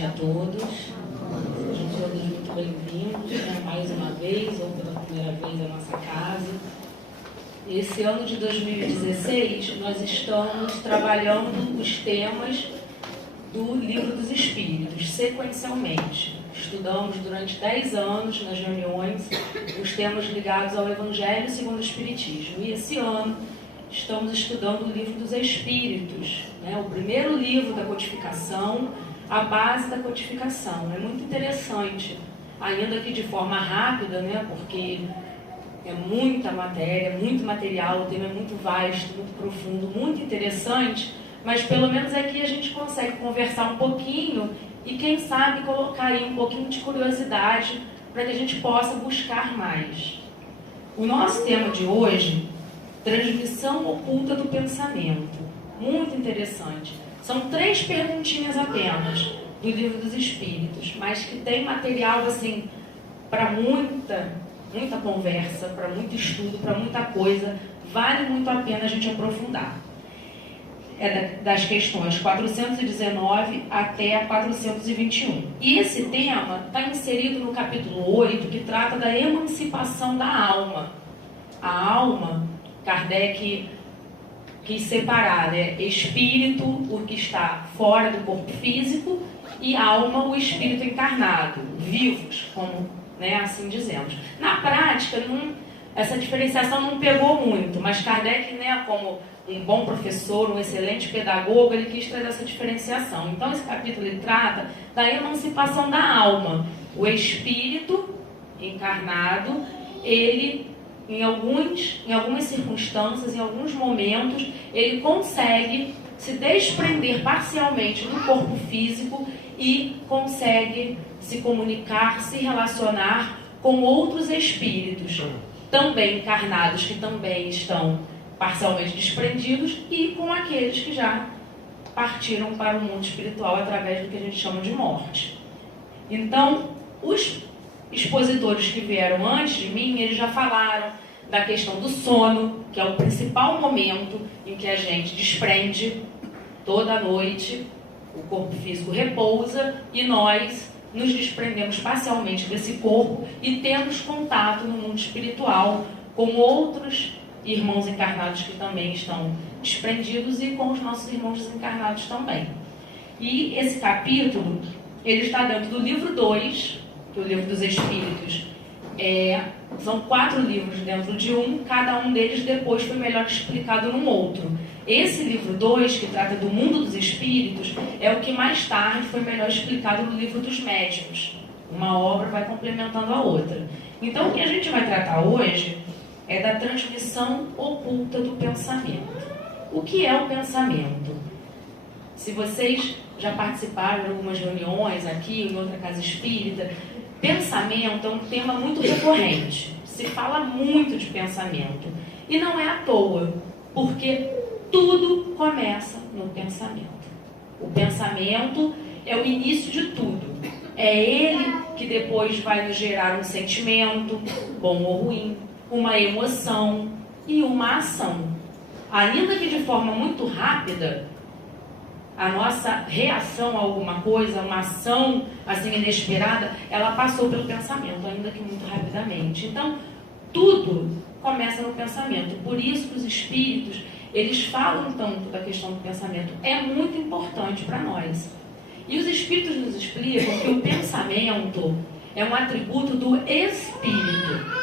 noite a todos. Sejam todos muito bem-vindos, né, mais uma vez, ou pela primeira vez, à nossa casa. Esse ano de 2016, nós estamos trabalhando os temas do Livro dos Espíritos, sequencialmente. Estudamos durante 10 anos, nas reuniões, os temas ligados ao Evangelho segundo o Espiritismo. E esse ano, estamos estudando o Livro dos Espíritos, né? O primeiro livro da codificação, a base da codificação. É muito interessante, ainda que de forma rápida, né? Porque é muita matéria, muito material, o tema é muito vasto, muito profundo, muito interessante, mas pelo menos aqui a gente consegue conversar um pouquinho e, quem sabe, colocar aí um pouquinho de curiosidade para que a gente possa buscar mais. O nosso tema de hoje: transmissão oculta do pensamento. Muito interessante. São 3 perguntinhas apenas do Livro dos Espíritos, mas que tem material assim para muita conversa, para muito estudo, para muita coisa. Vale muito a pena a gente aprofundar. É das questões 419 até a 421. E esse tema está inserido no capítulo 8, que trata da emancipação da alma. A alma, Kardec quis separar, né? Espírito, o que está fora do corpo físico, e alma, o espírito encarnado, vivos, como, né, assim dizemos. Na prática, essa diferenciação não pegou muito, mas Kardec, né, como um bom professor, um excelente pedagogo, ele quis trazer essa diferenciação. Então, esse capítulo ele trata da emancipação da alma. O espírito encarnado, ele, em algumas circunstâncias, em alguns momentos, ele consegue se desprender parcialmente do corpo físico e consegue se comunicar, se relacionar com outros espíritos, também encarnados, que também estão parcialmente desprendidos, e com aqueles que já partiram para o mundo espiritual através do que a gente chama de morte. Então, os expositores que vieram antes de mim, eles já falaram da questão do sono, que é o principal momento em que a gente desprende toda a noite, o corpo físico repousa e nós nos desprendemos parcialmente desse corpo e temos contato no mundo espiritual com outros irmãos encarnados que também estão desprendidos e com os nossos irmãos desencarnados também. E esse capítulo, ele está dentro do livro 2, que é o Livro dos Espíritos. São 4 livros dentro de um, cada um deles depois foi melhor explicado num outro. Esse livro 2, que trata do mundo dos espíritos, é o que mais tarde foi melhor explicado no Livro dos Médiuns. Uma obra vai complementando a outra. Então, o que a gente vai tratar hoje é da transmissão oculta do pensamento. O que é o pensamento? Se vocês já participaram de algumas reuniões aqui, em outra casa espírita, pensamento é um tema muito recorrente. Se fala muito de pensamento. E não é à toa, porque tudo começa no pensamento. O pensamento é o início de tudo. É ele que depois vai nos gerar um sentimento, bom ou ruim, uma emoção e uma ação. Ainda que de forma muito rápida, a nossa reação a alguma coisa, uma ação assim inesperada, ela passou pelo pensamento, ainda que muito rapidamente. Então, tudo começa no pensamento. Por isso que os espíritos, eles falam tanto da questão do pensamento. É muito importante para nós. E os espíritos nos explicam que o pensamento é um atributo do espírito.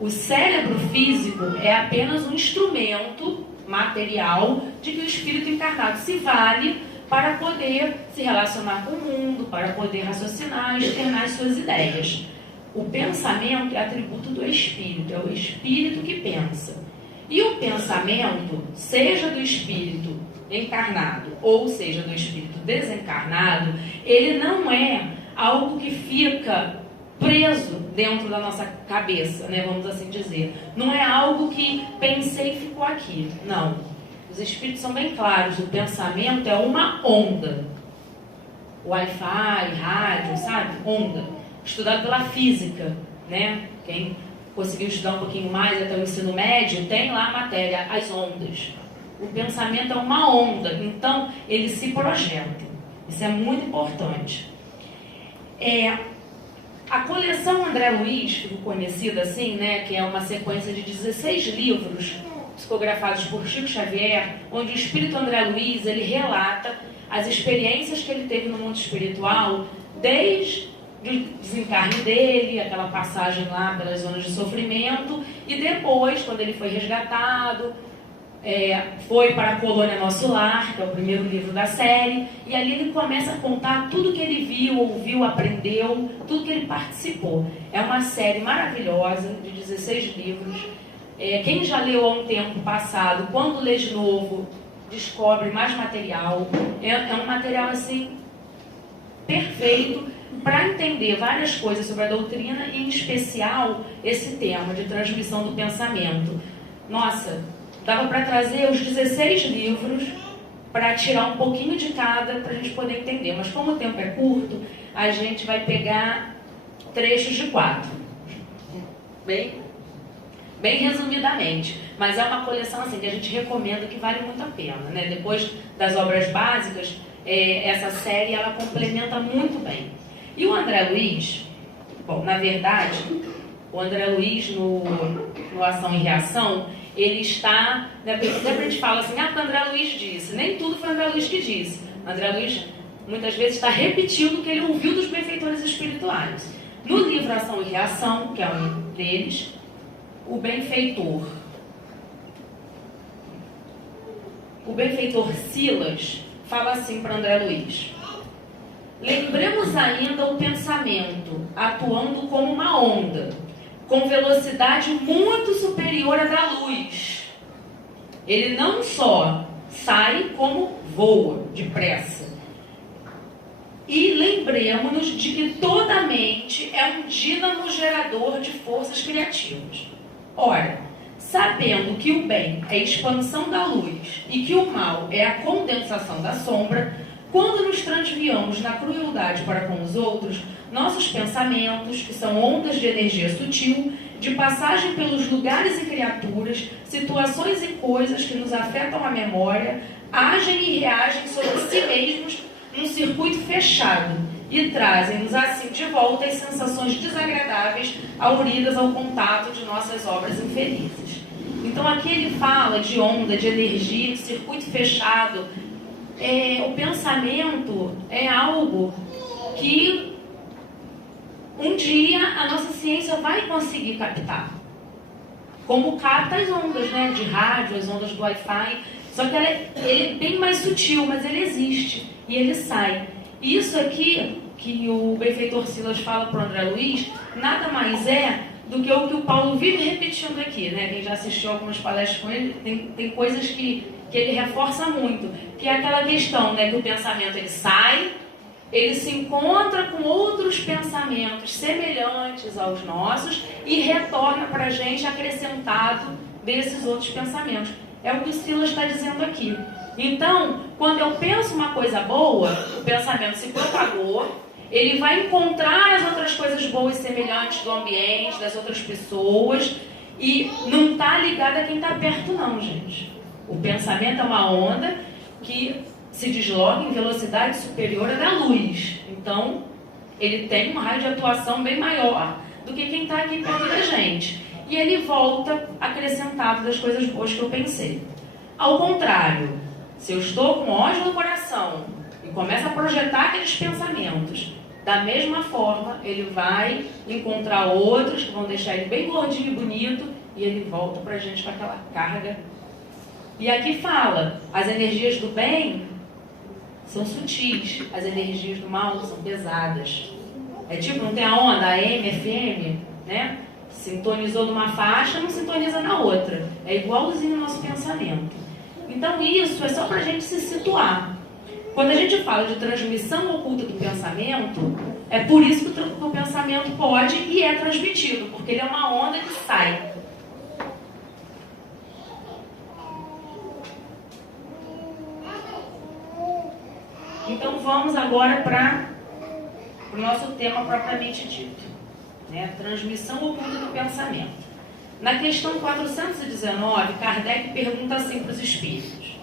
O cérebro físico é apenas um instrumento material de que o espírito encarnado se vale para poder se relacionar com o mundo, para poder raciocinar, externar as suas ideias. O pensamento é atributo do espírito, é o espírito que pensa. E o pensamento, seja do espírito encarnado ou seja do espírito desencarnado, ele não é algo que fica preso dentro da nossa cabeça, né, vamos assim dizer. Não é algo que pensei e ficou aqui. Não. Os espíritos são bem claros. O pensamento é uma onda. Wi-Fi, rádio, sabe? Onda. Estudado pela física, né? Quem conseguiu estudar um pouquinho mais até o ensino médio, tem lá a matéria, as ondas. O pensamento é uma onda. Então, ele se projeta. Isso é muito importante. A coleção André Luiz, ficou conhecida assim, né, que é uma sequência de 16 livros psicografados por Chico Xavier, onde o espírito André Luiz, ele relata as experiências que ele teve no mundo espiritual, desde o desencarne dele, aquela passagem lá pelas zonas de sofrimento, e depois, quando ele foi resgatado, foi para a Colônia Nosso Lar, que é o primeiro livro da série, e ali ele começa a contar tudo que ele viu, ouviu, aprendeu, tudo que ele participou. É uma série maravilhosa, de 16 livros. Quem já leu há um tempo passado, quando lê de novo, descobre mais material. É um material assim perfeito para entender várias coisas sobre a doutrina, e em especial esse tema de transmissão do pensamento. Nossa, dava para trazer os 16 livros para tirar um pouquinho de cada para a gente poder entender. Mas como o tempo é curto, a gente vai pegar trechos de 4. Bem resumidamente. Mas é uma coleção assim, que a gente recomenda, que vale muito a pena, né? Depois das obras básicas, essa série ela complementa muito bem. E o André Luiz, bom, na verdade, o André Luiz no Ação e Reação, ele está, né, sempre a gente fala assim, o André Luiz disse. Nem tudo foi o André Luiz que disse. O André Luiz, muitas vezes, está repetindo o que ele ouviu dos benfeitores espirituais. No livro Ação e Reação, que é um deles, o benfeitor Silas fala assim para André Luiz: lembremos ainda o pensamento atuando como uma onda, com velocidade muito superior à da luz. Ele não só sai, como voa depressa. E lembremos-nos de que toda a mente é um dínamo gerador de forças criativas. Ora, sabendo que o bem é a expansão da luz e que o mal é a condensação da sombra, quando nos transviamos na crueldade para com os outros, nossos pensamentos, que são ondas de energia sutil, de passagem pelos lugares e criaturas, situações e coisas que nos afetam a memória, agem e reagem sobre si mesmos num circuito fechado e trazem-nos assim de volta as sensações desagradáveis auridas ao contato de nossas obras infelizes. Então aqui ele fala de onda, de energia, de circuito fechado. O pensamento é algo que um dia a nossa ciência vai conseguir captar. Como capta as ondas, né, de rádio, as ondas do Wi-Fi. Só que ele é bem mais sutil, mas ele existe e ele sai. E isso aqui, que o benfeitor Silas fala para o André Luiz, nada mais é do que o Paulo vive repetindo aqui, né? Quem já assistiu algumas palestras com ele, tem coisas que ele reforça muito, que é aquela questão, né, que o pensamento ele sai, ele se encontra com outros pensamentos semelhantes aos nossos e retorna para a gente acrescentado desses outros pensamentos. É o que o Silas está dizendo aqui. Então, quando eu penso uma coisa boa, o pensamento se propagou, ele vai encontrar as outras coisas boas semelhantes do ambiente, das outras pessoas, e não está ligado a quem está perto não, gente. O pensamento é uma onda que se desloca em velocidade superior à da luz. Então, ele tem um raio de atuação bem maior do que quem está aqui perto da gente. E ele volta acrescentado das coisas boas que eu pensei. Ao contrário, se eu estou com ódio no coração e começo a projetar aqueles pensamentos, da mesma forma, ele vai encontrar outros que vão deixar ele bem gordinho e bonito, e ele volta pra gente com aquela carga. E aqui fala, as energias do bem são sutis, as energias do mal são pesadas. É tipo, não tem a onda, AM, FM, né? Sintonizou numa faixa, não sintoniza na outra. É igualzinho o nosso pensamento. Então isso é só para a gente se situar. Quando a gente fala de transmissão oculta do pensamento, é por isso que o pensamento pode e é transmitido, porque ele é uma onda que sai. Então vamos agora para o nosso tema propriamente dito, né? Transmissão oculta do pensamento. Na questão 419, Kardec pergunta assim para os espíritos: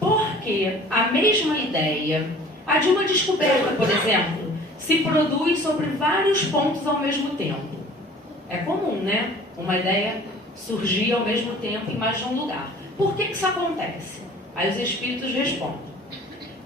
por que a mesma ideia, a de uma descoberta, por exemplo, se produz sobre vários pontos ao mesmo tempo. É comum, né? Uma ideia surgir ao mesmo tempo em mais de um lugar. Por que isso acontece? Aí os espíritos respondem.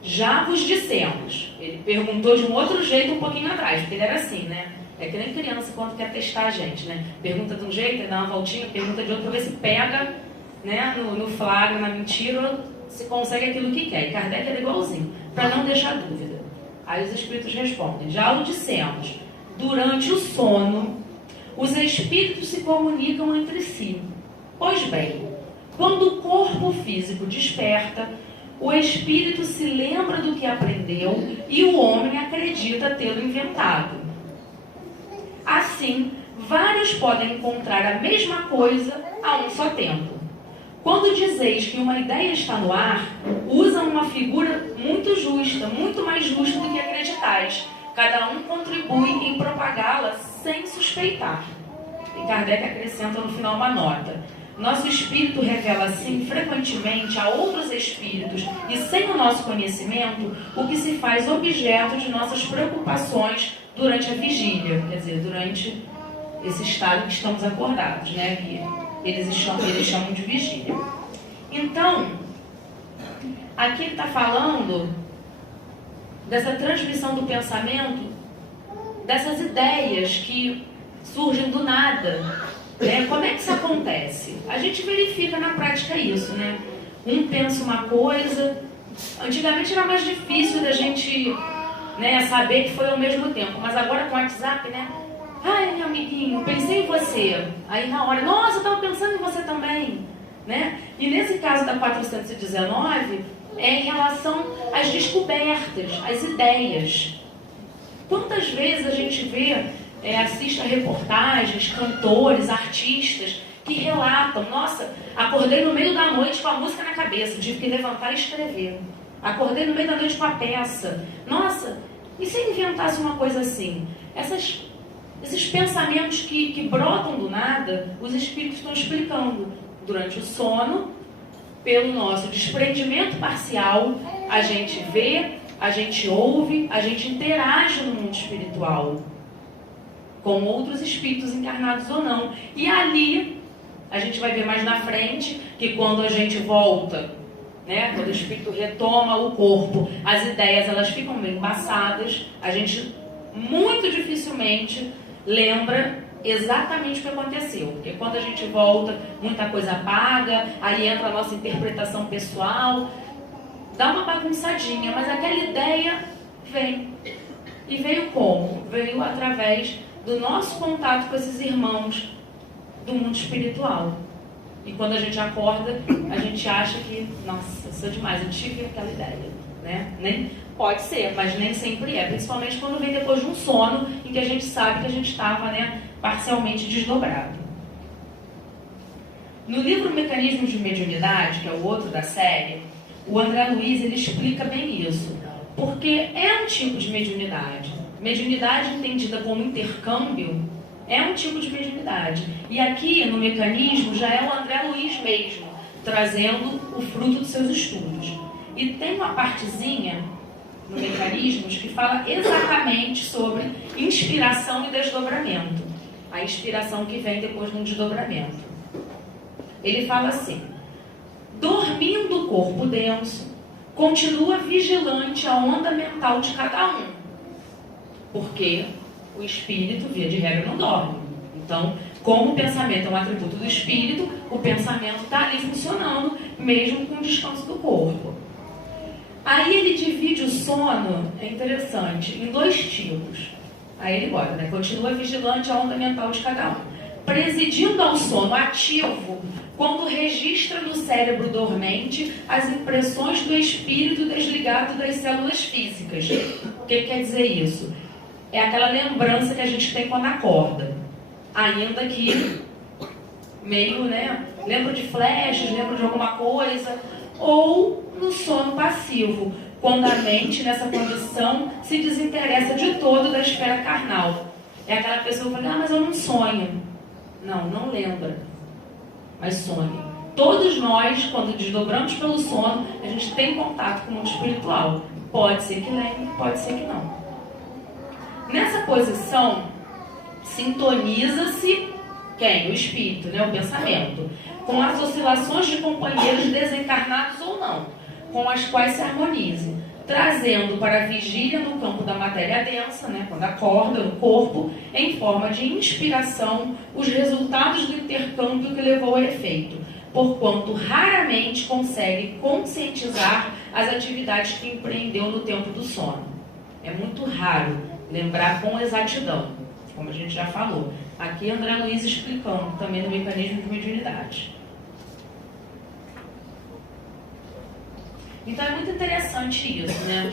Já vos dissemos. Ele perguntou de um outro jeito um pouquinho atrás, porque ele era assim, né? É que nem criança quando quer testar a gente, né? Pergunta de um jeito, dá uma voltinha, pergunta de outro, para ver se pega, né, no flagra, na mentira, se consegue aquilo que quer. E Kardec era igualzinho, para não deixar dúvida. Aí os espíritos respondem. Já o dissemos. Durante o sono, os espíritos se comunicam entre si. Pois bem, quando o corpo físico desperta, o espírito se lembra do que aprendeu e o homem acredita tê-lo inventado. Assim, vários podem encontrar a mesma coisa a um só tempo. Quando dizeis que uma ideia está no ar, usam uma figura muito justa, muito mais justa do que acreditais. Cada um contribui em propagá-la sem suspeitar. E Kardec acrescenta no final uma nota. Nosso espírito revela assim frequentemente a outros espíritos e sem o nosso conhecimento o que se faz objeto de nossas preocupações durante a vigília, quer dizer, durante esse estado que estamos acordados, né? Que eles chamam de vigília. Então, aqui ele está falando dessa transmissão do pensamento, dessas ideias que surgem do nada. Como é que isso acontece? A gente verifica na prática isso, né? Um pensa uma coisa. Antigamente era mais difícil da gente, né, saber que foi ao mesmo tempo, mas agora com o WhatsApp, né? Ai, meu amiguinho, pensei em você. Aí na hora, nossa, eu estava pensando em você também, né? E nesse caso da 419, é em relação às descobertas, às ideias. Quantas vezes a gente vê, assiste a reportagens, cantores, artistas, que relatam, nossa, acordei no meio da noite com a música na cabeça, tive que levantar e escrever. Acordei no meio da noite com a peça. Nossa, e se eu inventasse uma coisa assim? Esses pensamentos que brotam do nada, os espíritos estão explicando. Durante o sono, pelo nosso desprendimento parcial, a gente vê, a gente ouve, a gente interage no mundo espiritual, com outros espíritos encarnados ou não. E ali, a gente vai ver mais na frente, que quando a gente volta, né, quando o espírito retoma o corpo, as ideias elas ficam meio embaçadas, a gente muito dificilmente lembra exatamente o que aconteceu. Porque quando a gente volta, muita coisa apaga, aí entra a nossa interpretação pessoal, dá uma bagunçadinha, mas aquela ideia vem. E veio como? Veio através do nosso contato com esses irmãos do mundo espiritual. E quando a gente acorda, a gente acha que, nossa, sou demais, eu tive aquela ideia, né? Nem, pode ser, mas nem sempre é. Principalmente quando vem depois de um sono em que a gente sabe que a gente estava, né, parcialmente desdobrado. No livro Mecanismos de Mediunidade, que é o outro da série, o André Luiz ele explica bem isso. Porque é um tipo de mediunidade. Mediunidade entendida como intercâmbio é um tipo de mediunidade. E aqui no mecanismo já é o André Luiz mesmo, trazendo o fruto dos seus estudos. E tem uma partezinha no mecanismos que fala exatamente sobre inspiração e desdobramento. A inspiração que vem depois do desdobramento. Ele fala assim: dormindo o corpo denso, continua vigilante a onda mental de cada um. Porque o espírito, via de regra, não dorme. Então, como o pensamento é um atributo do espírito, o pensamento está ali funcionando, mesmo com o descanso do corpo. Aí ele divide o sono, é interessante, em 2 tipos. Aí ele bota, né? Continua vigilante a onda mental de cada um. Presidindo ao sono ativo, quando registra no cérebro dormente as impressões do espírito desligado das células físicas. O que quer dizer isso? É aquela lembrança que a gente tem quando acorda. Ainda que meio, né? Lembro de flashes, lembro de alguma coisa. Ou no sono passivo, quando a mente, nessa condição, se desinteressa de todo da esfera carnal. É aquela pessoa que fala, mas eu não sonho. Não, não lembra, mas sonha. Todos nós, quando desdobramos pelo sono, a gente tem contato com o mundo espiritual. Pode ser que lembre, pode ser que não. Nessa posição, sintoniza-se quem? O espírito, né? O pensamento, com as oscilações de companheiros desencarnados ou não, com as quais se harmonize, trazendo para a vigília no campo da matéria densa, né? Quando acorda no corpo, em forma de inspiração, os resultados do intercâmbio que levou a efeito, porquanto raramente consegue conscientizar as atividades que empreendeu no tempo do sono. É muito raro lembrar com exatidão, como a gente já falou. Aqui André Luiz explicando também no mecanismo de mediunidade. Então é muito interessante isso, né?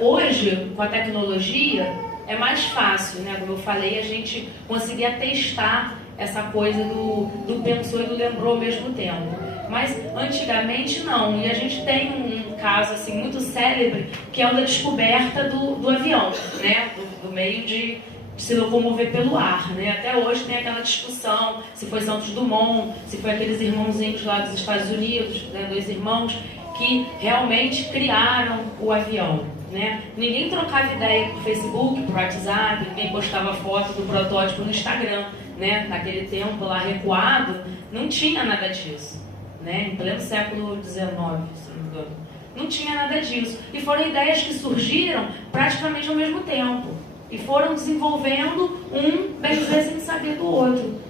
Hoje, com a tecnologia, é mais fácil, né? Como eu falei, a gente conseguir atestar essa coisa do pensou e do lembrou ao mesmo tempo. Mas antigamente não. E a gente tem um caso assim, muito célebre, que é o da descoberta do avião, né? Do meio de se locomover pelo ar, né? Até hoje tem aquela discussão se foi Santos Dumont, se foi aqueles irmãozinhos lá dos Estados Unidos, né? 2 irmãos que realmente criaram o avião, né? Ninguém trocava ideia por Facebook, por WhatsApp, ninguém postava foto do protótipo no Instagram, né? Naquele tempo lá recuado, não tinha nada disso, né? Em pleno século XIX, se não me engano, não tinha nada disso. E foram ideias que surgiram praticamente ao mesmo tempo e foram desenvolvendo um bem dizer sem saber do outro.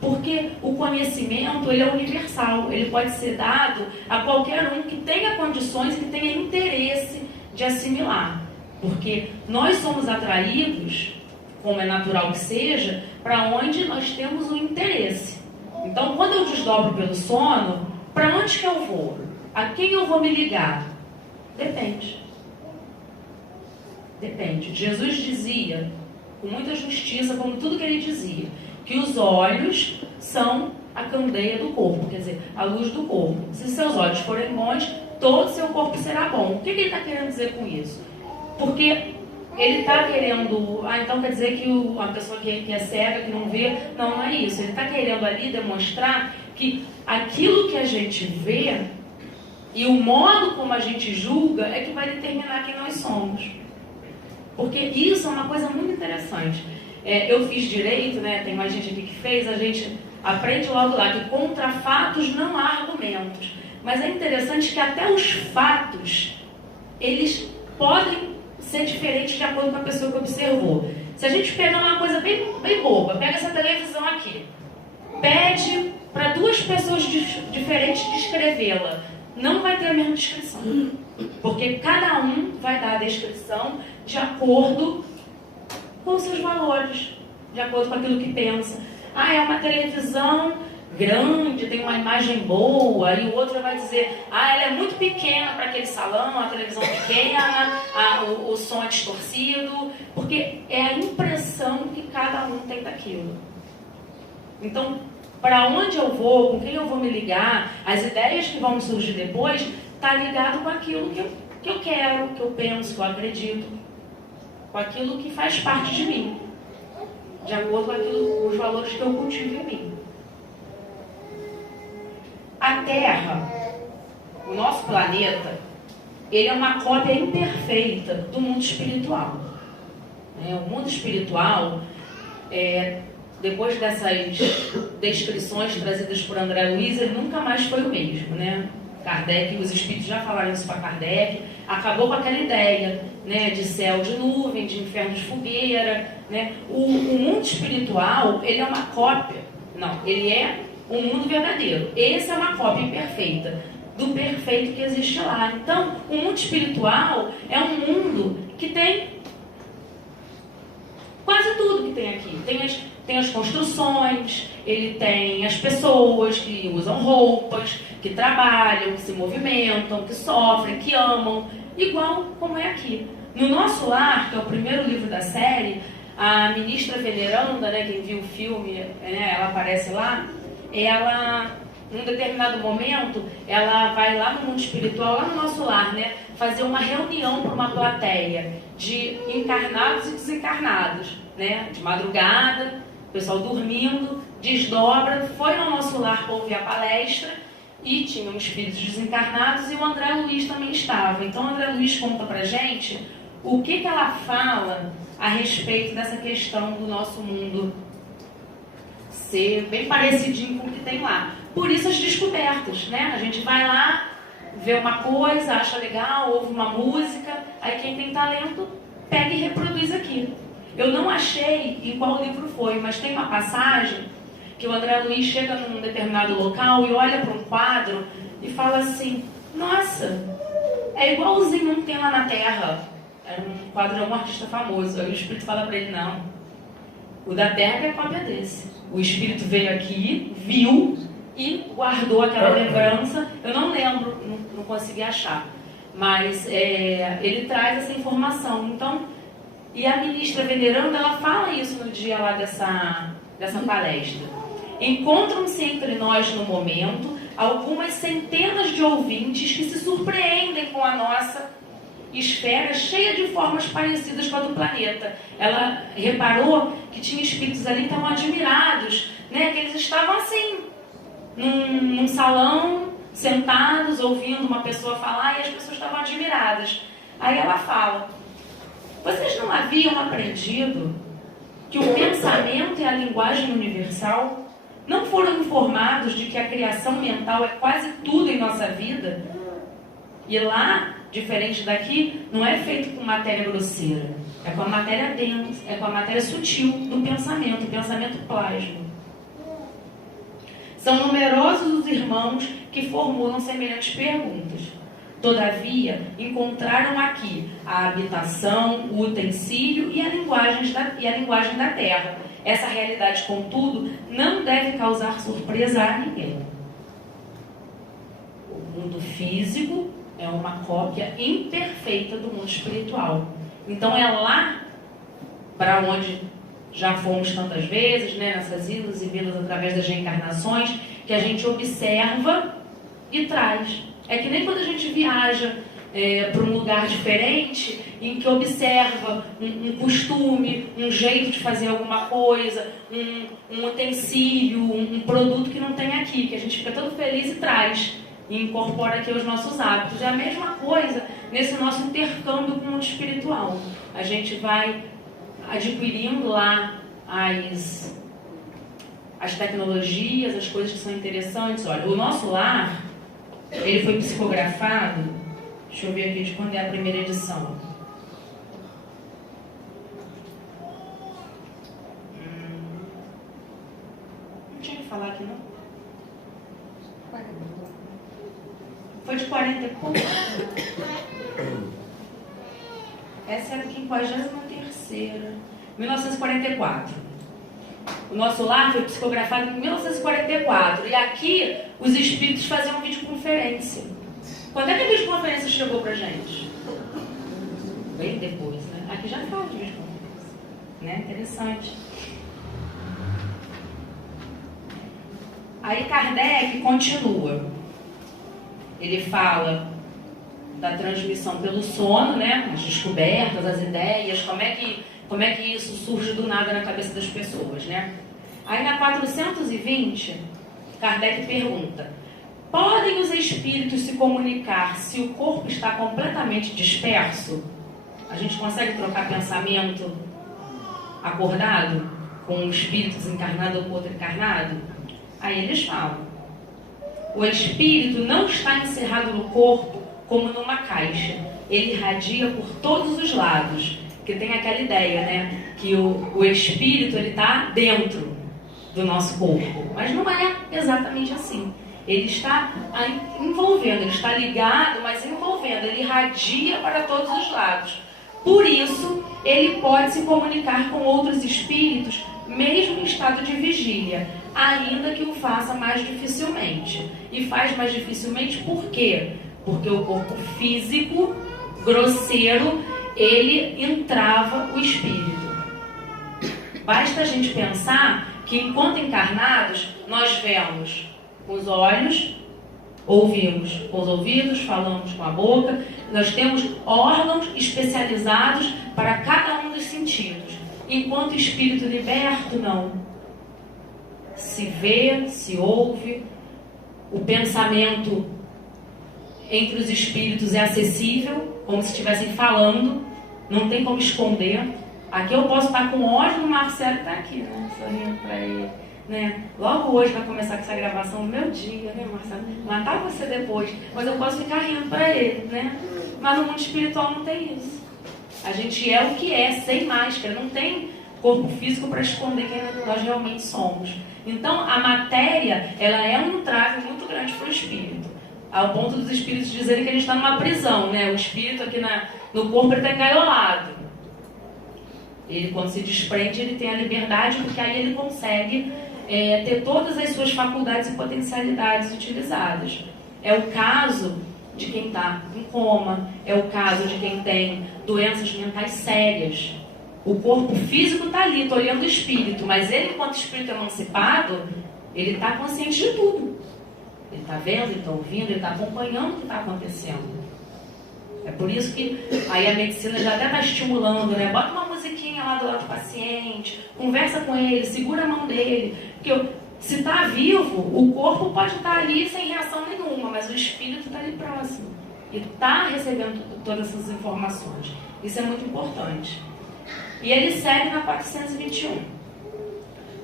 Porque o conhecimento, ele é universal, ele pode ser dado a qualquer um que tenha condições e que tenha interesse de assimilar. Porque nós somos atraídos, como é natural que seja, para onde nós temos um interesse. Então, quando eu desdobro pelo sono, para onde que eu vou? A quem eu vou me ligar? Depende. Depende. Jesus dizia, com muita justiça, como tudo que ele dizia, que os olhos são a candeia do corpo, quer dizer, a luz do corpo. Se seus olhos forem bons, todo o seu corpo será bom. O que ele está querendo dizer com isso? Porque ele está querendo... então quer dizer que a pessoa que é cega, que não vê... Não é isso. Ele está querendo ali demonstrar que aquilo que a gente vê e o modo como a gente julga é que vai determinar quem nós somos. Porque isso é uma coisa muito interessante. Eu fiz direito, né? Tem mais gente aqui que fez, a gente aprende logo lá que contra fatos não há argumentos. Mas é interessante que até os fatos, eles podem ser diferentes de acordo com a pessoa que observou. Se a gente pegar uma coisa bem boba, pega essa televisão aqui, pede para 2 pessoas diferentes descrevê-la, não vai ter a mesma descrição. Porque cada um vai dar a descrição de acordo com os seus valores, de acordo com aquilo que pensa. É uma televisão grande, tem uma imagem boa, e o outro vai dizer, ela é muito pequena para aquele salão, a televisão pequena, o som é distorcido, porque é a impressão que cada um tem daquilo. Então, para onde eu vou, com quem eu vou me ligar, as ideias que vão surgir depois, está ligado com aquilo que eu quero, que eu penso, que eu acredito, com aquilo que faz parte de mim, de acordo com os valores que eu cultivo em mim. A Terra, o nosso planeta, ele é uma cópia imperfeita do mundo espiritual. O mundo espiritual, depois dessas descrições trazidas por André Luiz, ele nunca mais foi o mesmo, né? Kardec, os espíritos já falaram isso para Kardec, acabou com aquela ideia, né, de céu de nuvem, de inferno de fogueira, né? O mundo espiritual, ele é uma cópia, não, ele é um mundo verdadeiro. Esse é uma cópia imperfeita do perfeito que existe lá. Então, o mundo espiritual é um mundo que tem quase tudo que tem aqui. Tem as construções, ele tem as pessoas que usam roupas, que trabalham, que se movimentam, que sofrem, que amam, igual como é aqui. No Nosso Lar, que é o primeiro livro da série, a ministra Veneranda, né, quem viu o filme, né, ela aparece lá, ela, num determinado momento, ela vai lá no mundo espiritual, lá no Nosso Lar, né, fazer uma reunião para uma plateia de encarnados e desencarnados, né, de madrugada, o pessoal dormindo, desdobra, foi no Nosso Lar para ouvir a palestra e tinham espíritos desencarnados e o André Luiz também estava. Então o André Luiz conta pra gente o que ela fala a respeito dessa questão do nosso mundo ser bem parecidinho com o que tem lá. Por isso as descobertas, né? A gente vai lá, vê uma coisa, acha legal, ouve uma música, aí quem tem talento pega e reproduz aqui. Eu não achei em qual livro foi, mas tem uma passagem que o André Luiz chega num determinado local e olha para um quadro e fala assim: nossa, é igualzinho um que tem lá na Terra. Era um quadro de algum artista famoso. Aí o Espírito fala para ele: não, o da Terra é cópia desse. O Espírito veio aqui, viu e guardou aquela lembrança. Eu não lembro, não consegui achar, mas ele traz essa informação. Então, e a ministra veneranda, ela fala isso no dia lá dessa palestra. Encontram-se entre nós no momento algumas centenas de ouvintes que se surpreendem com a nossa esfera cheia de formas parecidas com a do planeta. Ela reparou que tinha espíritos ali que estavam admirados, né? Que eles estavam assim, num salão, sentados, ouvindo uma pessoa falar, e as pessoas estavam admiradas. Aí ela fala: vocês não haviam aprendido que o pensamento é a linguagem universal? Não foram informados de que a criação mental é quase tudo em nossa vida? E lá, diferente daqui, não é feito com matéria grosseira, é com a matéria densa, é com a matéria sutil do pensamento, o pensamento plasma. São numerosos os irmãos que formulam semelhantes perguntas. Todavia, encontraram aqui a habitação, o utensílio e a linguagem da terra. Essa realidade, contudo, não deve causar surpresa a ninguém. O mundo físico é uma cópia imperfeita do mundo espiritual. Então é lá para onde já fomos tantas vezes, né, nessas idas e vindas através das reencarnações, que a gente observa e traz. É que nem quando a gente viaja para um lugar diferente, em que observa um costume, um jeito de fazer alguma coisa, um utensílio, um produto que não tem aqui, que a gente fica todo feliz e traz, e incorpora aqui os nossos hábitos. É a mesma coisa nesse nosso intercâmbio com o mundo espiritual. A gente vai adquirindo lá as tecnologias, as coisas que são interessantes. Olha, o nosso lar, ele foi psicografado, deixa eu ver aqui de quando é a primeira edição. Não tinha que falar aqui, não? Foi de 40 e pouco. Essa é a 53ª, 1944. O nosso lar foi psicografado em 1944. E aqui os espíritos faziam videoconferência. Quando é que a videoconferência chegou pra gente? Bem depois, né? Aqui já faz videoconferência, né? Interessante. Aí Kardec continua. Ele fala da transmissão pelo sono, né? As descobertas, as ideias, como é que isso surge do nada na cabeça das pessoas, né? Aí na 420, Kardec pergunta: podem os espíritos se comunicar se o corpo está completamente disperso? A gente consegue trocar pensamento acordado com um espírito desencarnado ou com outro encarnado? Aí eles falam: o espírito não está encerrado no corpo como numa caixa. Ele irradia por todos os lados. Porque tem aquela ideia, né? Que o espírito está dentro do nosso corpo. Mas não é exatamente assim. Ele está envolvendo, ele está ligado, mas envolvendo. Ele irradia para todos os lados. Por isso, ele pode se comunicar com outros espíritos, mesmo em estado de vigília, ainda que o faça mais dificilmente. E faz mais dificilmente por quê? Porque o corpo físico, grosseiro, ele entrava o espírito. Basta a gente pensar que enquanto encarnados, nós vemos com os olhos, ouvimos com os ouvidos, falamos com a boca, nós temos órgãos especializados para cada um dos sentidos. Enquanto espírito liberto, não. Se vê, se ouve, o pensamento entre os espíritos é acessível, como se estivessem falando, Não tem como esconder. Aqui eu posso estar com ódio do Marcelo, que está aqui, né? Sorrindo para ele. Né? Logo hoje vai começar com essa gravação no meu dia, né, Marcelo? Matar você depois. Mas eu posso ficar rindo para ele, né? Mas no mundo espiritual não tem isso. A gente é o que é, sem máscara. Não tem corpo físico para esconder quem nós realmente somos. Então, a matéria, ela é um entrave muito grande para o espírito. Ao ponto dos espíritos dizerem que a gente está numa prisão, né? O espírito aqui no corpo está engaiolado. Ele, quando se desprende, ele tem a liberdade, porque aí ele consegue ter todas as suas faculdades e potencialidades utilizadas. É o caso de quem está em coma, é o caso de quem tem doenças mentais sérias. O corpo físico está ali, está olhando o espírito, mas ele, enquanto espírito emancipado, ele está consciente de tudo. Ele está vendo, ele está ouvindo, ele está acompanhando o que está acontecendo. É por isso que aí a medicina já até está estimulando, né? Bota uma musiquinha lá do lado do paciente, conversa com ele, segura a mão dele. Porque se está vivo, o corpo pode estar ali sem reação nenhuma, mas o espírito está ali próximo. E está recebendo todas essas informações. Isso é muito importante. E ele segue na 421.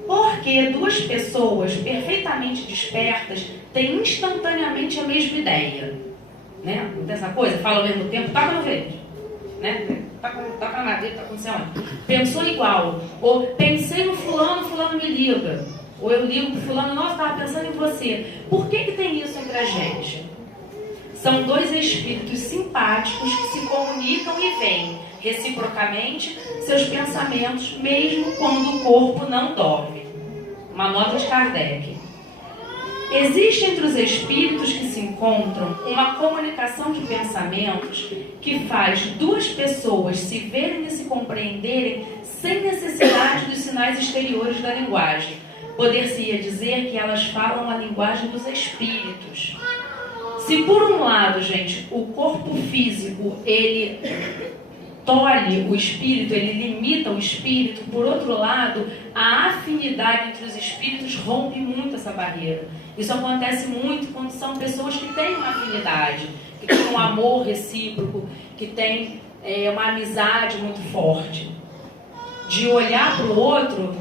Porque duas pessoas perfeitamente despertas têm instantaneamente a mesma ideia. Né? Não tem essa coisa? Fala ao mesmo tempo, toca no verde. Né? Toca na madeira, tá acontecendo. Pensou igual. Ou pensei no fulano, fulano me liga. Ou eu ligo pro fulano, nossa, estava pensando em você. Por que tem isso entre a gente? São dois espíritos simpáticos que se comunicam e veem reciprocamente seus pensamentos, mesmo quando o corpo não dorme. Uma nota de Kardec. Existe entre os espíritos que se encontram uma comunicação de pensamentos que faz duas pessoas se verem e se compreenderem sem necessidade dos sinais exteriores da linguagem. Poder-se-ia dizer que elas falam a linguagem dos espíritos. Se por um lado, gente, o corpo físico, ele tolhe o espírito, ele limita o espírito, por outro lado, a afinidade entre os espíritos rompe muito essa barreira. Isso acontece muito quando são pessoas que têm uma afinidade, que têm um amor recíproco, que têm uma amizade muito forte. De olhar para o outro,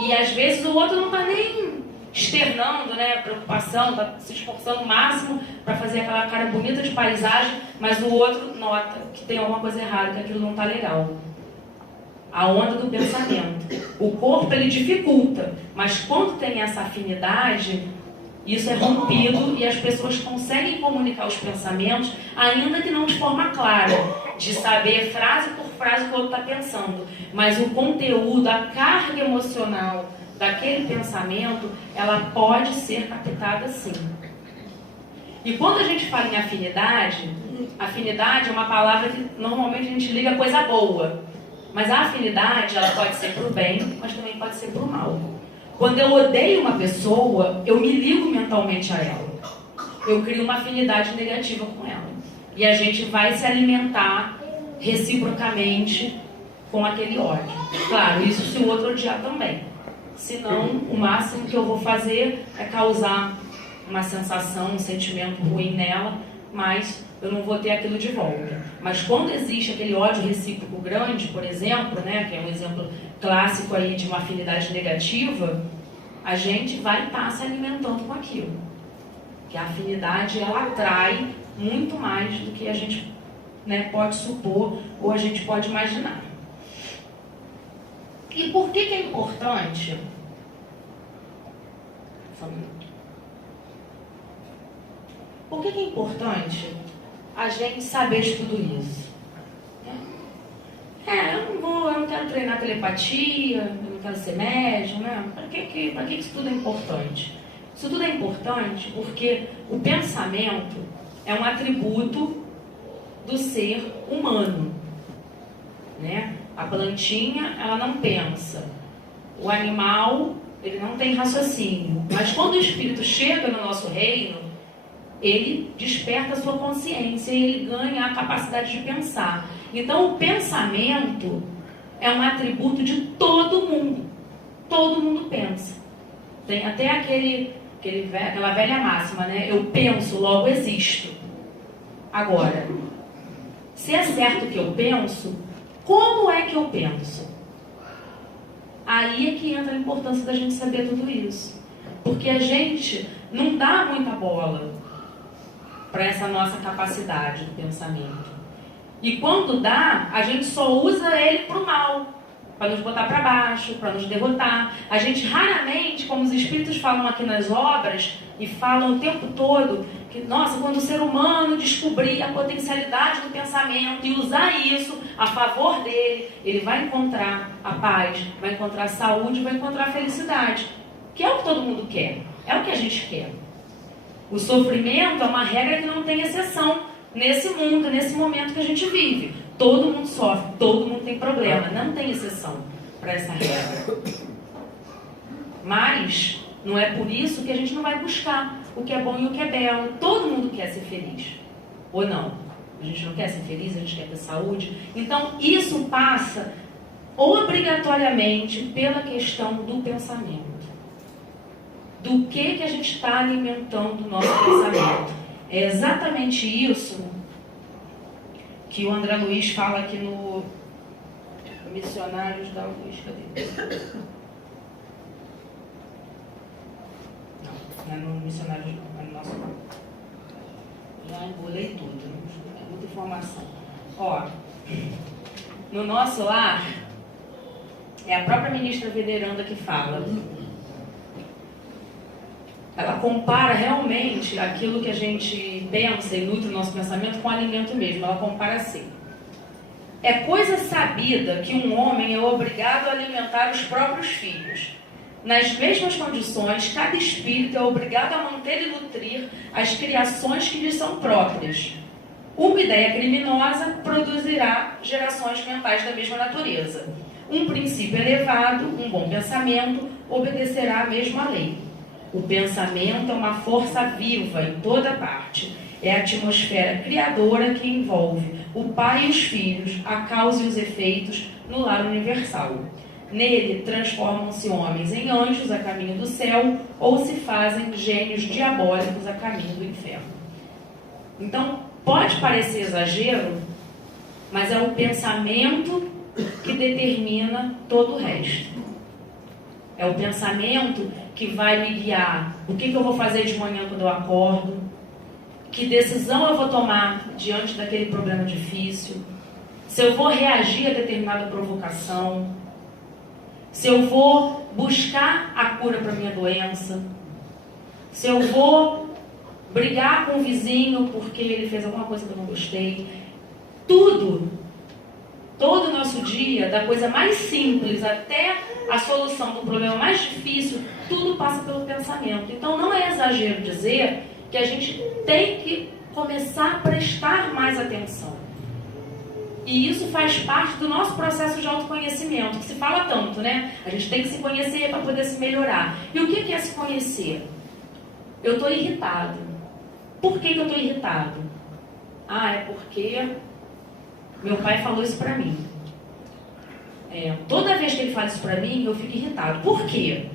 e às vezes o outro não está nem externando, né, preocupação, está se esforçando o máximo para fazer aquela cara bonita de paisagem, mas o outro nota que tem alguma coisa errada, que aquilo não está legal. A onda do pensamento. O corpo, ele dificulta, mas quando tem essa afinidade, isso é rompido e as pessoas conseguem comunicar os pensamentos, ainda que não de forma clara, de saber frase por frase o que o outro está pensando. Mas o conteúdo, a carga emocional daquele pensamento, ela pode ser captada sim. E quando a gente fala em afinidade, afinidade é uma palavra que normalmente a gente liga a coisa boa. Mas a afinidade, ela pode ser para o bem, mas também pode ser para o mal. Quando eu odeio uma pessoa, eu me ligo mentalmente a ela. Eu crio uma afinidade negativa com ela. E a gente vai se alimentar reciprocamente com aquele ódio. Claro, isso se o outro odiar também. Senão, o máximo que eu vou fazer é causar uma sensação, um sentimento ruim nela, mas eu não vou ter aquilo de volta. Mas quando existe aquele ódio recíproco grande, por exemplo, né, que é um exemplo clássico aí de uma afinidade negativa, a gente vai estar se alimentando com aquilo. Que a afinidade, ela atrai muito mais do que a gente, né, pode supor ou a gente pode imaginar. E por que é importante? Só um minuto. Por que é importante a gente saber de tudo isso? Eu não quero treinar telepatia, eu não quero ser médium, né? Para que isso tudo é importante? Isso tudo é importante porque o pensamento é um atributo do ser humano, né? A plantinha, ela não pensa. O animal, ele não tem raciocínio. Mas quando o espírito chega no nosso reino, ele desperta a sua consciência e ele ganha a capacidade de pensar. Então, o pensamento é um atributo de todo mundo. Todo mundo pensa. Tem até aquela velha máxima, né? Eu penso, logo existo. Agora, Se é certo o que eu penso, como é que eu penso? Aí é que entra a importância da gente saber tudo isso. Porque a gente não dá muita bola para essa nossa capacidade de pensamento. E quando dá, a gente só usa ele para o mal, para nos botar para baixo, para nos derrotar. A gente raramente, como os espíritos falam aqui nas obras, e falam o tempo todo, que, nossa, quando o ser humano descobrir a potencialidade do pensamento e usar isso a favor dele, ele vai encontrar a paz, vai encontrar a saúde, vai encontrar a felicidade. Que é o que todo mundo quer, é o que a gente quer. O sofrimento é uma regra que não tem exceção nesse mundo, nesse momento que a gente vive. Todo mundo sofre, todo mundo tem problema, não tem exceção para essa regra. Mas não é por isso que a gente não vai buscar o que é bom e o que é belo. Todo mundo quer ser feliz, ou não? A gente não quer ser feliz, a gente quer ter saúde. Então isso passa obrigatoriamente pela questão do pensamento. Do que a gente está alimentando o nosso pensamento. É exatamente isso que o André Luiz fala aqui no Missionários da Luz. Cadê? Não é no Missionários, não, é no nosso. Já embolei tudo, é muita informação. Ó, no nosso lar, é a própria ministra Veneranda que fala. Ela compara realmente aquilo que a gente pensa e nutre o nosso pensamento com o alimento mesmo. Ela compara assim. É coisa sabida que um homem é obrigado a alimentar os próprios filhos. Nas mesmas condições, cada espírito é obrigado a manter e nutrir as criações que lhes são próprias. Uma ideia criminosa produzirá gerações mentais da mesma natureza. Um princípio elevado, um bom pensamento, obedecerá à mesma lei. O pensamento é uma força viva em toda parte. É a atmosfera criadora que envolve o pai e os filhos, a causa e os efeitos no lar universal. Nele transformam-se homens em anjos a caminho do céu ou se fazem gênios diabólicos a caminho do inferno. Então, pode parecer exagero, mas é o pensamento que determina todo o resto. É o pensamento que vai me guiar. O que eu vou fazer de manhã quando eu acordo? Que decisão eu vou tomar diante daquele problema difícil? Se eu vou reagir a determinada provocação? Se eu vou buscar a cura para a minha doença? Se eu vou brigar com o vizinho porque ele fez alguma coisa que eu não gostei? Tudo, todo o nosso dia, da coisa mais simples até a solução do problema mais difícil, tudo passa pelo pensamento. Então não é exagero dizer que a gente tem que começar a prestar mais atenção. E isso faz parte do nosso processo de autoconhecimento, que se fala tanto, né? A gente tem que se conhecer para poder se melhorar. E o que é se conhecer? Eu estou irritado. Por que eu estou irritado? Ah, é porque meu pai falou isso para mim. Toda vez que ele fala isso para mim, eu fico irritado. Por quê?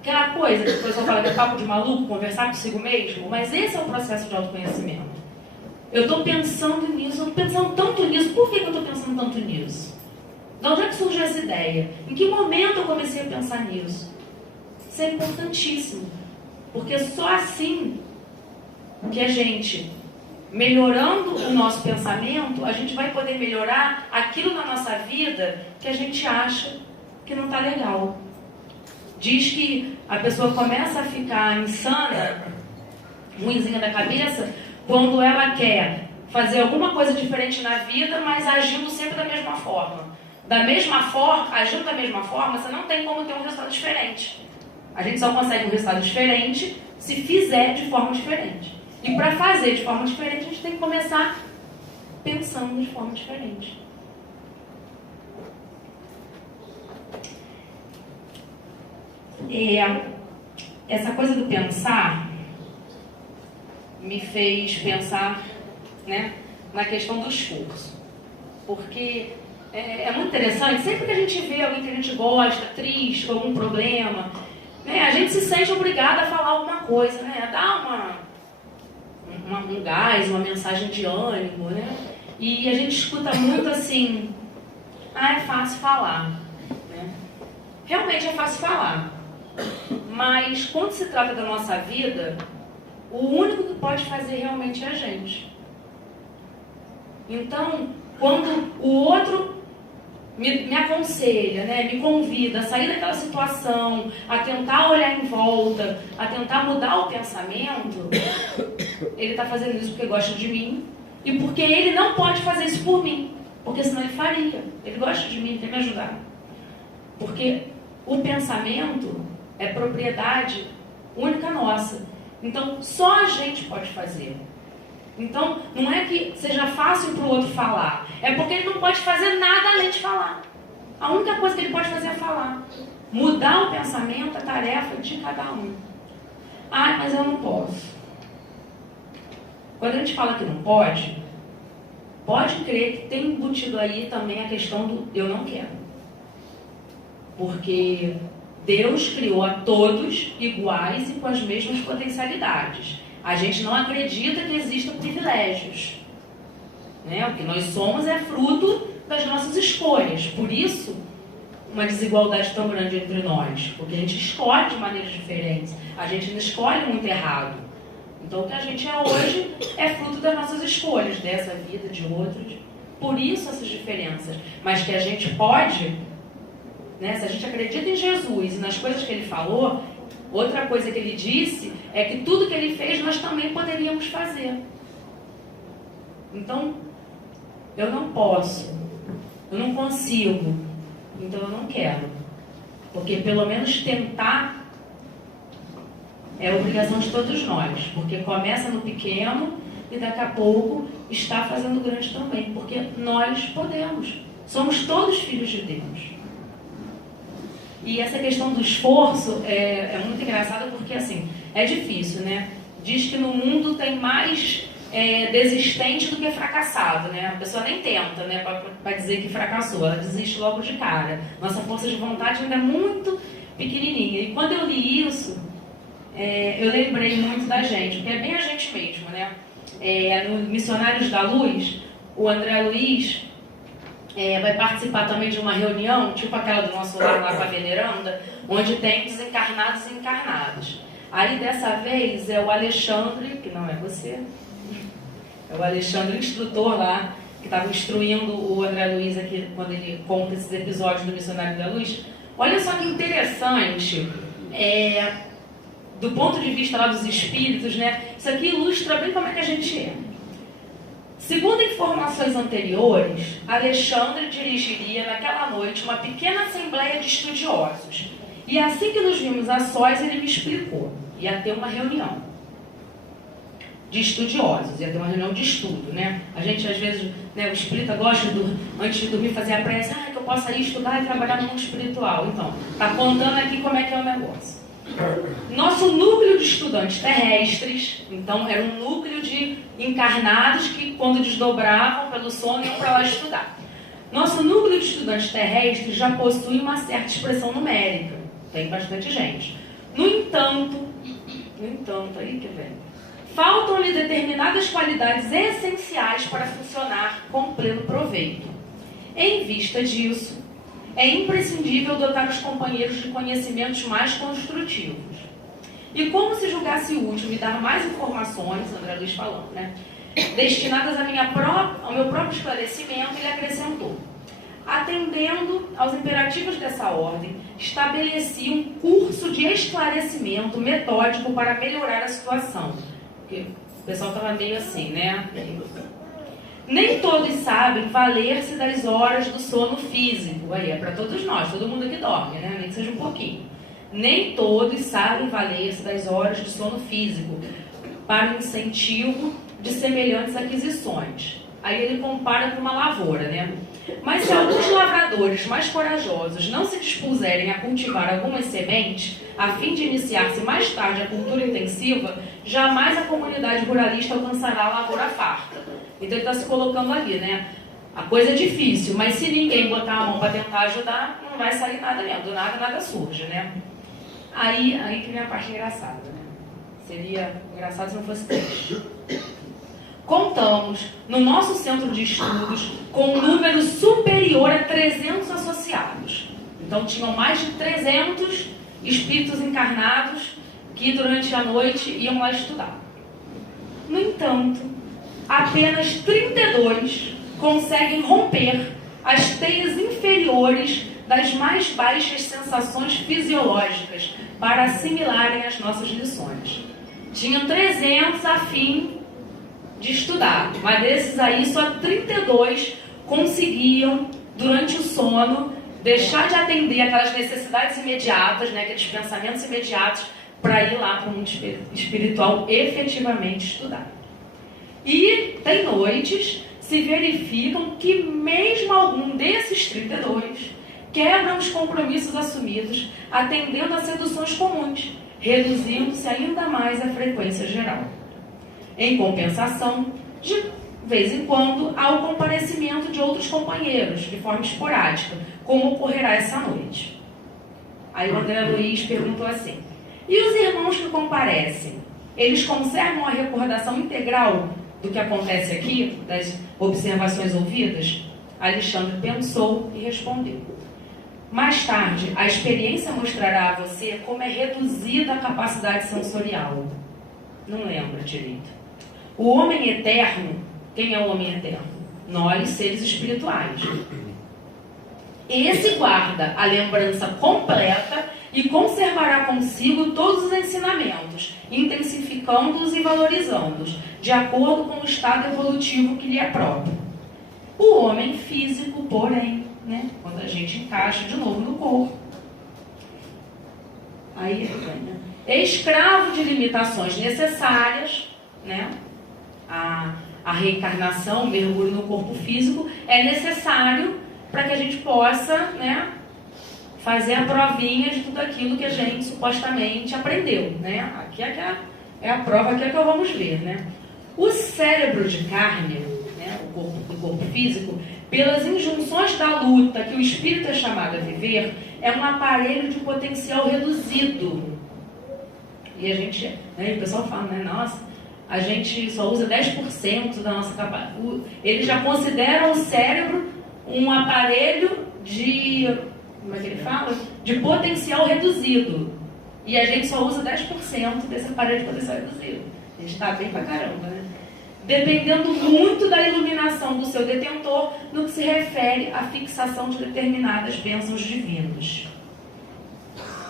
Aquela coisa que o pessoal fala que é papo de maluco, conversar consigo mesmo, mas esse é o processo de autoconhecimento. Eu estou pensando nisso, eu estou pensando tanto nisso. Por que eu estou pensando tanto nisso? De onde é que surgiu essa ideia? Em que momento eu comecei a pensar nisso? Isso é importantíssimo. Porque só assim que a gente, melhorando o nosso pensamento, a gente vai poder melhorar aquilo na nossa vida que a gente acha que não está legal. Diz que a pessoa começa a ficar insana, ruinzinha da cabeça, quando ela quer fazer alguma coisa diferente na vida, mas agindo sempre da mesma forma. Da mesma forma, agindo da mesma forma, você não tem como ter um resultado diferente. A gente só consegue um resultado diferente se fizer de forma diferente. E para fazer de forma diferente, a gente tem que começar pensando de forma diferente. Essa coisa do pensar me fez pensar, né, na questão do esforço. Porque é muito interessante, sempre que a gente vê alguém que a gente gosta, triste, com algum problema, né, a gente se sente obrigado a falar alguma coisa, né, a dar um gás, uma mensagem de ânimo, né? E a gente escuta muito assim, é fácil falar, né? Realmente é fácil falar, mas quando se trata da nossa vida, o único que pode fazer realmente é a gente. Então, quando o outro me aconselha, né, me convida a sair daquela situação, a tentar olhar em volta, a tentar mudar o pensamento, ele está fazendo isso porque gosta de mim e porque ele não pode fazer isso por mim, porque senão ele faria. Ele gosta de mim, ele quer me ajudar. Porque o pensamento é propriedade única nossa. Então, só a gente pode fazer. Então, não é que seja fácil para o outro falar. É porque ele não pode fazer nada além de falar. A única coisa que ele pode fazer é falar. Mudar o pensamento é tarefa de cada um. Mas eu não posso. Quando a gente fala que não pode crer que tem embutido aí também a questão do eu não quero. Porque Deus criou a todos iguais e com as mesmas potencialidades. A gente não acredita que existam privilégios, né? O que nós somos é fruto das nossas escolhas. Por isso, uma desigualdade tão grande entre nós. Porque a gente escolhe de maneiras diferentes. A gente não escolhe muito errado. Então, o que a gente é hoje é fruto das nossas escolhas, dessa vida, de outras. Por isso, essas diferenças. Mas que a gente pode, né? Se a gente acredita em Jesus e nas coisas que Ele falou, outra coisa que Ele disse é que tudo que Ele fez nós também poderíamos fazer. Então, eu não posso, eu não consigo, então eu não quero. Porque pelo menos tentar é obrigação de todos nós. Porque começa no pequeno e daqui a pouco está fazendo grande também. Porque nós podemos, somos todos filhos de Deus. E essa questão do esforço é muito engraçada porque, assim, é difícil, né? Diz que no mundo tem mais desistente do que fracassado, né? A pessoa nem tenta, né, para dizer que fracassou, ela desiste logo de cara. Nossa força de vontade ainda é muito pequenininha. E quando eu li isso, eu lembrei muito da gente, porque é bem a gente mesmo, né? No Missionários da Luz, o André Luiz vai participar também de uma reunião, tipo aquela do nosso lar lá com a veneranda, onde tem desencarnados e encarnados. Aí dessa vez é o Alexandre, que não é você, é o Alexandre, instrutor lá, que estava instruindo o André Luiz aqui, quando ele conta esses episódios do Missionário da Luz. Olha só que interessante, do ponto de vista lá dos espíritos, né? Isso aqui ilustra bem como é que a gente é. Segundo informações anteriores, Alexandre dirigiria naquela noite uma pequena assembleia de estudiosos. E assim que nos vimos a sós, ele me explicou. Ia ter uma reunião de estudiosos, ia ter uma reunião de estudo, né? A gente, às vezes, né, o espírita gosta, antes de dormir, fazer a prece, que eu possa ir estudar e trabalhar no mundo espiritual. Então, está contando aqui como é que é o negócio. Nosso núcleo de estudantes terrestres, então era um núcleo de encarnados que quando desdobravam pelo sono iam para lá estudar. Nosso núcleo de estudantes terrestres já possui uma certa expressão numérica, tem bastante gente. No entanto, aí que vem, faltam-lhe determinadas qualidades essenciais para funcionar com pleno proveito. Em vista disso, é imprescindível dotar os companheiros de conhecimentos mais construtivos. E como se julgasse útil me dar mais informações, André Luiz falando, né, destinadas ao meu próprio esclarecimento, ele acrescentou: atendendo aos imperativos dessa ordem, estabeleci um curso de esclarecimento metódico para melhorar a situação. Porque o pessoal estava meio assim, né? Nem todos sabem valer-se das horas do sono físico. Aí é para todos nós, todo mundo aqui dorme, né? Nem que seja um pouquinho. Nem todos sabem valer-se das horas do sono físico para o incentivo de semelhantes aquisições. Aí ele compara com uma lavoura, né? Mas se alguns lavradores mais corajosos não se dispuserem a cultivar algumas sementes, a fim de iniciar-se mais tarde a cultura intensiva, jamais a comunidade ruralista alcançará a lavoura farta. Então ele está se colocando ali, né? A coisa é difícil, mas se ninguém botar a mão para tentar ajudar, não vai sair nada mesmo. Do nada, nada surge, né? Aí que vem a parte engraçada, né? Seria engraçado se não fosse triste. contamos, no nosso centro de estudos, com um número superior a 300 associados. Então, tinham mais de 300 espíritos encarnados que, durante a noite, iam lá estudar. No entanto, apenas 32 conseguem romper as teias inferiores das mais baixas sensações fisiológicas para assimilarem as nossas lições. Tinham 300 a fim de estudar, mas desses aí só 32 conseguiam, durante o sono, deixar de atender aquelas necessidades imediatas, né, aqueles pensamentos imediatos, para ir lá para o mundo espiritual efetivamente estudar. E tem noites, se verificam que mesmo algum desses 32 quebram os compromissos assumidos, atendendo a seduções comuns, reduzindo-se ainda mais a frequência geral. Em compensação, de vez em quando, há o comparecimento de outros companheiros, de forma esporádica, como ocorrerá essa noite. Aí o André Luiz perguntou assim: e os irmãos que comparecem, eles conservam a recordação integral do que acontece aqui, das observações ouvidas? Alexandre pensou e respondeu: mais tarde, a experiência mostrará a você como é reduzida a capacidade sensorial. Não lembra direito. O homem eterno, quem é o homem eterno? Nós, seres espirituais. Esse guarda a lembrança completa e conservará consigo todos os ensinamentos, intensificando-os e valorizando-os, de acordo com o estado evolutivo que lhe é próprio. O homem físico, porém, né, quando a gente encaixa de novo no corpo, aí é escravo de limitações necessárias, né? A reencarnação, o mergulho no corpo físico é necessário para que a gente possa, né, fazer a provinha de tudo aquilo que a gente supostamente aprendeu, né? Aqui é a prova, aqui é que vamos ver, né? O cérebro de carne, né, o corpo físico, pelas injunções da luta que o espírito é chamado a viver, é um aparelho de potencial reduzido. E a gente, né, o pessoal fala, né, nossa, a gente só usa 10% da nossa capacidade. Eles já consideram o cérebro um aparelho de, como é que ele fala? De potencial reduzido. E a gente só usa 10% desse aparelho de potencial reduzido. A gente está bem pra caramba, né? Dependendo muito da iluminação do seu detentor no que se refere à fixação de determinadas bênçãos divinos.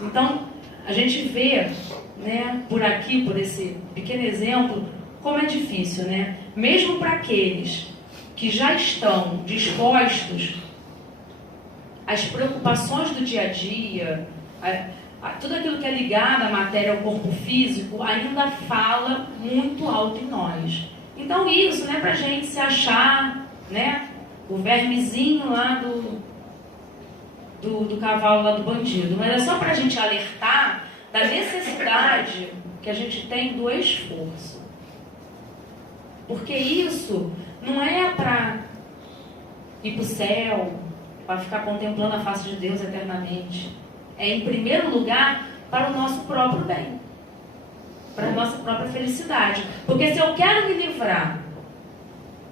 Então, a gente vê, né, por aqui, por esse pequeno exemplo, como é difícil, né? Mesmo para aqueles que já estão dispostos às preocupações do dia a dia, a tudo aquilo que é ligado à matéria, ao corpo físico, ainda fala muito alto em nós. Então isso não é para a gente se achar, né, o vermezinho lá do cavalo lá do bandido, mas é só para a gente alertar da necessidade que a gente tem do esforço. Porque isso não é para ir para o céu, para ficar contemplando a face de Deus eternamente. É, em primeiro lugar, para o nosso próprio bem, para a nossa própria felicidade. Porque se eu quero me livrar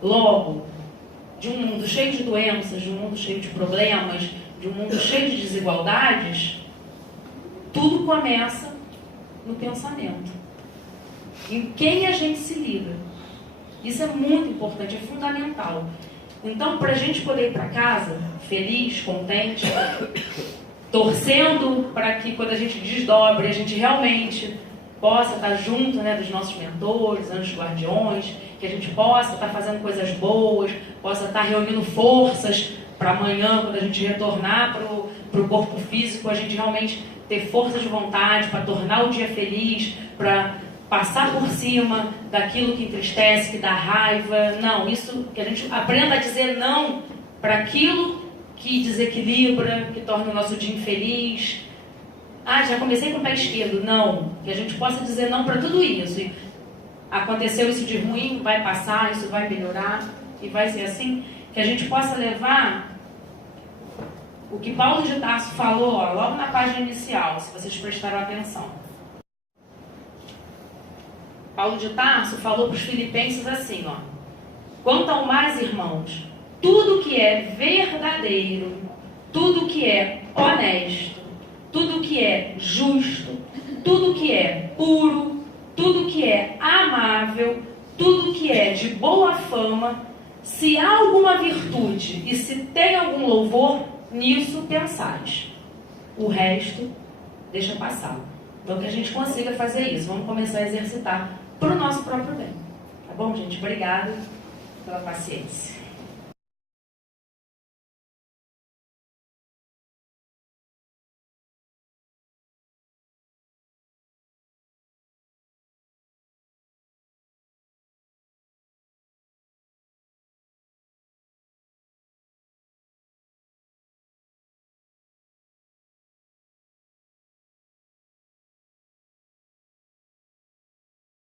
logo de um mundo cheio de doenças, de um mundo cheio de problemas, de um mundo cheio de desigualdades, tudo começa no pensamento. Em quem a gente se liga. Isso é muito importante, é fundamental. Então, para a gente poder ir para casa feliz, contente, torcendo para que quando a gente desdobre, a gente realmente possa estar junto, né, dos nossos mentores, anjos guardiões, que a gente possa estar fazendo coisas boas, possa estar reunindo forças para amanhã, quando a gente retornar para o corpo físico, a gente realmente ter força de vontade para tornar o dia feliz, para passar por cima daquilo que entristece, que dá raiva. Não, isso que a gente aprenda a dizer não para aquilo que desequilibra, que torna o nosso dia infeliz. Ah, já comecei com o pé esquerdo. Não, que a gente possa dizer não para tudo isso. E aconteceu isso de ruim, vai passar, isso vai melhorar e vai ser assim. Que a gente possa levar o que Paulo de Tarso falou, ó, logo na página inicial, se vocês prestaram atenção. Paulo de Tarso falou para os filipenses assim, ó: Quanto ao mais, irmãos, tudo que é verdadeiro, tudo que é honesto, tudo que é justo, tudo que é puro, tudo que é amável, tudo que é de boa fama, se há alguma virtude e se tem algum louvor, nisso pensais. O resto, deixa passar. Então que a gente consiga fazer isso. Vamos começar a exercitar para o nosso próprio bem. Tá bom, gente? Obrigada pela paciência.